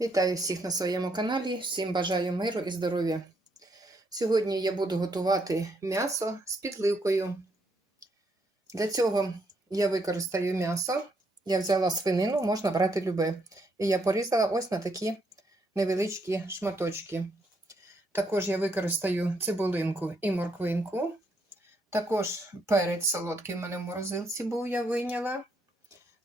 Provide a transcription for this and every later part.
Вітаю всіх на своєму каналі. Всім бажаю миру і здоров'я. Сьогодні я буду готувати м'ясо з підливкою. Для цього я використаю м'ясо. Я взяла свинину, можна брати любе. І я порізала ось на такі невеличкі шматочки. Також я використаю цибулинку і морквинку. Також перець солодкий в мене в морозилці був, я вийняла.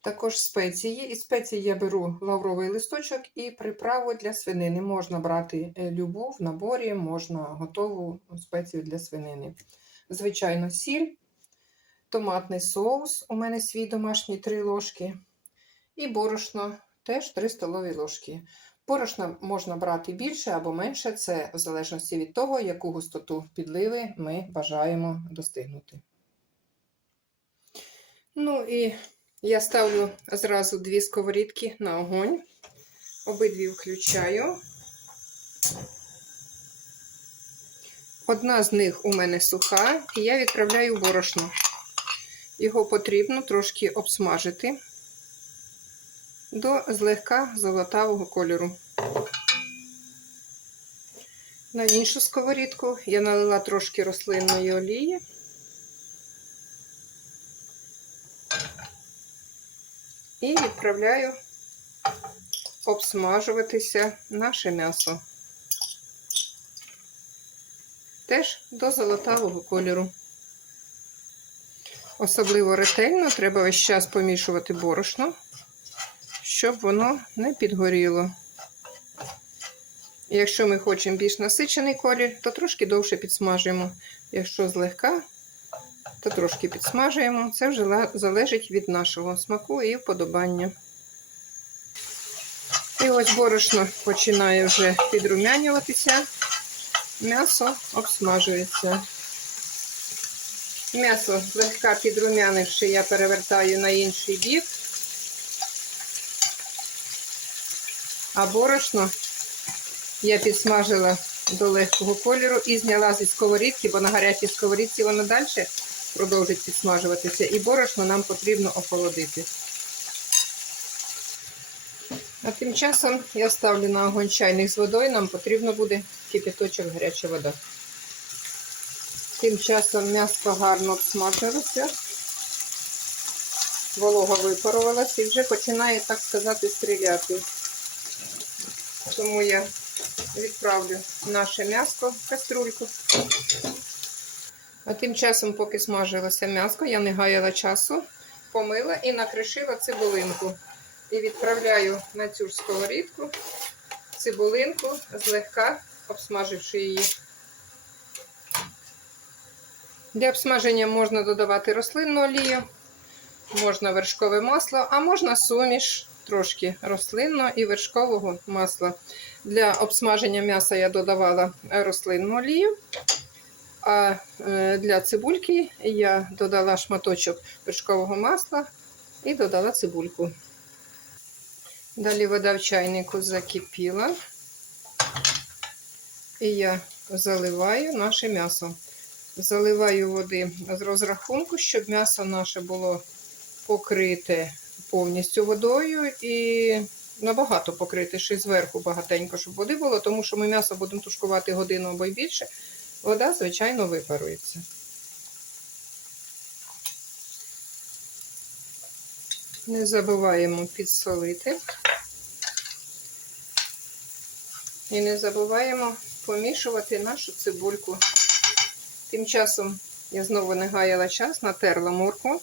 Також спеції. Із спеції я беру лавровий листочок і приправу для свинини. Можна брати е, любу в наборі, можна готову спецію для свинини. Звичайно, сіль, томатний соус. У мене свій домашній 3 ложки. І борошно теж 3 столові ложки. Борошна можна брати більше або менше, це в залежності від того, яку густоту підливи ми бажаємо достигнути. Ну і я ставлю зразу дві сковорідки на огонь, обидві включаю. Одна з них у мене суха, і я відправляю борошно. Його потрібно трошки обсмажити до злегка золотавого кольору. На іншу сковорідку я налила трошки рослинної олії. І відправляю обсмажуватися наше м'ясо. Теж до золотавого кольору. Особливо ретельно треба весь час помішувати борошно, щоб воно не підгоріло. Якщо ми хочемо більш насичений колір, то трошки довше підсмажуємо. Якщо злегка, то трошки підсмажуємо. Це вже залежить від нашого смаку і вподобання. І ось борошно починає вже підрумянюватися, м'ясо обсмажується. М'ясо злегка підрумянивши, я перевертаю на інший бік, а борошно я підсмажила до легкого кольору і зняла зі сковорідки, бо на гарячій сковорідці воно далі продовжить підсмажуватися, і борошно нам потрібно охолодити. А тим часом я ставлю на огонь чайник з водою, нам потрібно буде кипяточок гаряча вода. Тим часом м'ясо гарно обсмажилося, волога випарувалася і вже починає, так сказати, стріляти. Тому я відправлю наше м'ясо в каструльку. А тим часом, поки смажилося м'ясо, я не гаяла часу, помила і накришила цибулинку. І відправляю на цю ж сковорідку цибулинку, злегка обсмаживши її. Для обсмаження можна додавати рослинну олію, можна вершкове масло, а можна суміш трошки рослинного і вершкового масла. Для обсмаження м'яса я додавала рослинну олію. А е, для цибульки я додала шматочок вершкового масла і додала цибульку. Далі вода в чайнику закипіла, і я заливаю наше м'ясо. Заливаю води з розрахунку, щоб м'ясо наше було покрите повністю водою і набагато покрите, ще зверху багатенько, щоб води було, тому що ми м'ясо будемо тушкувати годину або й більше. Вода, звичайно, випарується. Не забуваємо підсолити. І не забуваємо помішувати нашу цибульку. Тим часом я знову не гаяла час, натерла морку.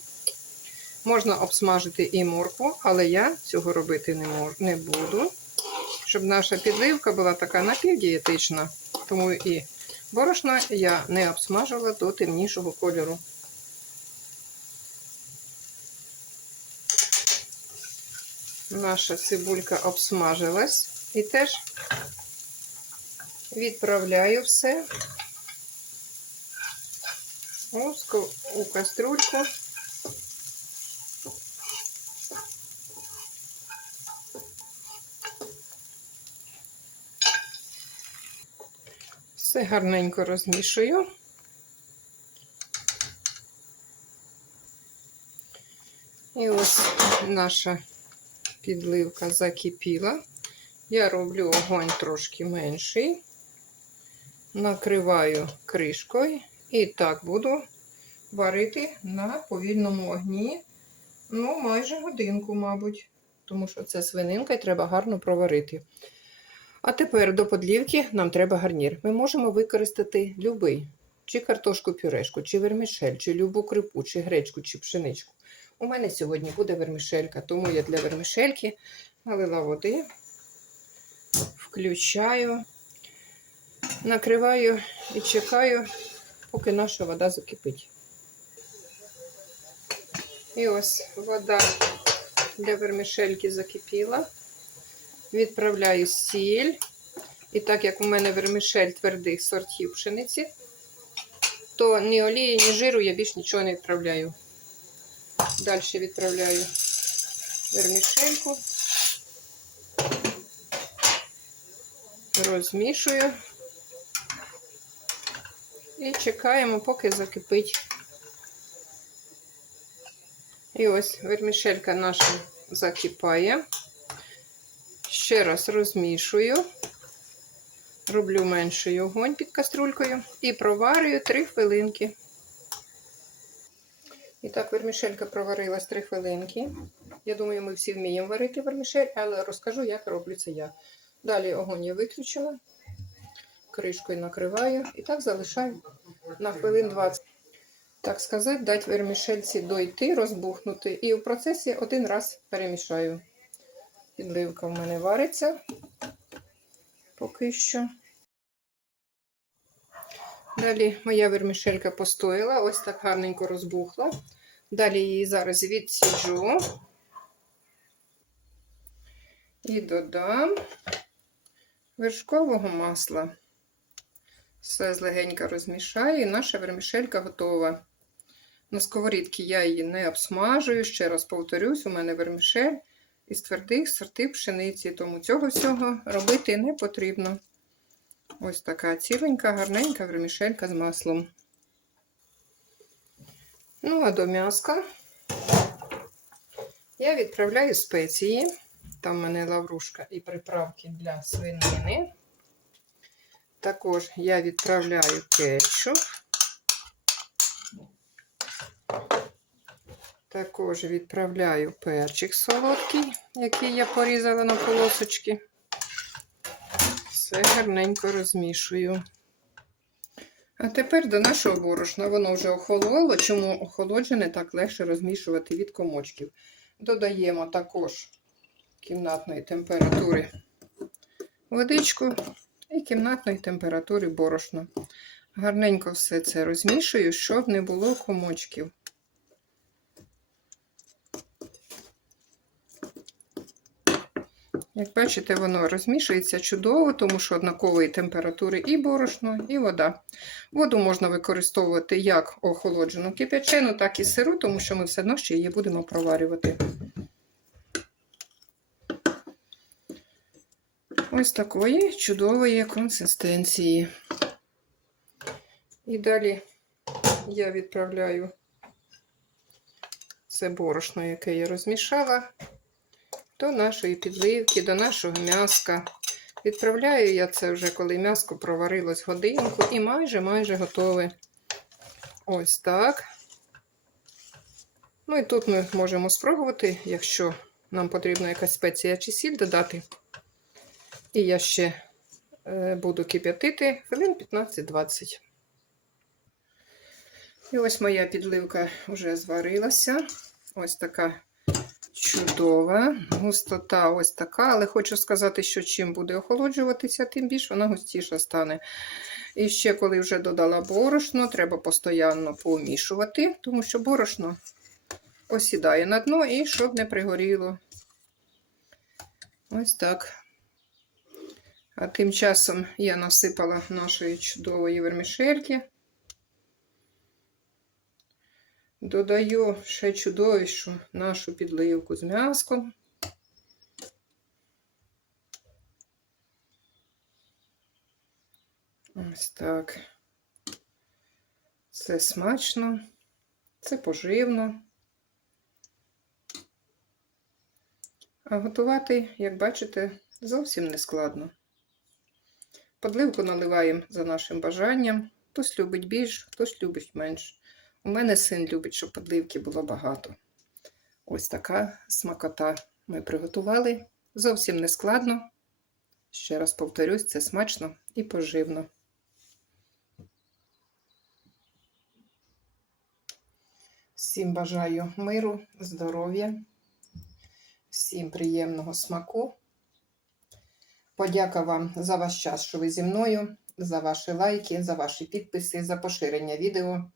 Можна обсмажити і моркву, але я цього робити не, мож... не буду, щоб наша підливка була така напівдієтична, тому і Борошно я не обсмажила до темнішого кольору. Наша цибулька обсмажилась і теж відправляю все у каструльку. Все гарненько розмішую. І ось наша підливка закипіла. Я роблю огонь трошки менший, накриваю кришкою і так буду варити на повільному огні, ну, майже годинку, мабуть, тому що це свининка і треба гарно проварити. А тепер до подлівки нам треба гарнір. Ми можемо використати любий, чи картошку пюрешку, чи вермішель, чи любу крипу, чи гречку, чи пшеничку. У мене сьогодні буде вермішелька, тому я для вермішельки налила води, включаю, накриваю і чекаю, поки наша вода закипить. І ось вода для вермішельки закипіла. Відправляю сіль. І так як у мене вермішель твердих сортів пшениці, то ні олії, ні жиру я більш нічого не відправляю. Далі відправляю вермішельку, розмішую і чекаємо, поки закипить. І ось вермішелька наша закипає. Ще раз розмішую, роблю менший огонь під каструлькою і проварюю 3 хвилинки. І так, вермішелька проварилась 3 хвилинки. Я думаю, ми всі вміємо варити вермішель, але розкажу, як роблю це я. Далі огонь я виключила, кришкою накриваю і так залишаю на хвилин 20. Так сказати, дати вермішельці дойти, розбухнути. І в процесі один раз перемішаю. Підливка в мене вариться поки що. Далі моя вермішелька постояла, ось так гарненько розбухла. Далі її зараз відсіджу і додам вершкового масла. Все злегенько розмішаю, і наша вермішелька готова. На сковорідці я її не обсмажую. Ще раз повторюсь, у мене вермішель із твердих сортів пшениці, тому цього всього робити не потрібно. Ось така ціленька, гарненька вермішелька з маслом. Ну, а до м'яска я відправляю спеції. Там в мене лаврушка і приправки для свинини. Також я відправляю кетчуп. Також відправляю перчик солодкий, який я порізала на полосочки. Все гарненько розмішую. А тепер до нашого борошна. Воно вже охололо, чому охолоджене так легше розмішувати від комочків. Додаємо також кімнатної температури водичку і кімнатної температури борошно. Гарненько все це розмішую, щоб не було комочків. Як бачите, воно розмішується чудово, тому що однакової температури і борошно, і вода. Воду можна використовувати як охолоджену кип'ячену, так і сиру, тому що ми все одно ще її будемо проварювати. Ось такої чудової консистенції. І далі я відправляю це борошно, яке я розмішала до нашої підливки, до нашого м'яска. Відправляю я це вже, коли м'яско проварилось годинку і майже-майже готове. Ось так. Ну і тут ми можемо спробувати, якщо нам потрібна якась спеція чи сіль додати. І я ще е, буду кип'ятити хвилин 15-20. І ось моя підливка вже зварилася. Ось така чудова. Густота ось така, але хочу сказати, що чим буде охолоджуватися, тим більше вона густіша стане. І ще, коли вже додала борошно, треба постійно помішувати, тому що борошно осідає на дно і щоб не пригоріло. Ось так. А тим часом я насипала нашої чудової вермішельки. Додаю ще чудовішу нашу підливку з м'яском. Ось так. Це смачно, це поживно. А готувати, як бачите, Зовсім не складно. Подливку наливаємо за нашим бажанням. Хтось любить більш, хтось любить менш. У мене син любить, щоб подливки було багато. Ось така смакота ми приготували. Зовсім не складно. Ще раз повторюсь, це смачно і поживно. Всім бажаю миру, здоров'я, всім приємного смаку. Подяка вам за ваш час, що ви зі мною, за ваші лайки, за ваші підписи, за поширення відео.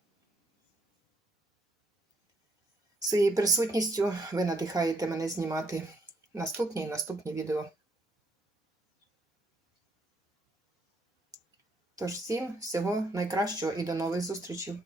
Своєю присутністю ви надихаєте мене знімати наступні і наступні відео. Тож всім всього найкращого і до нових зустрічей!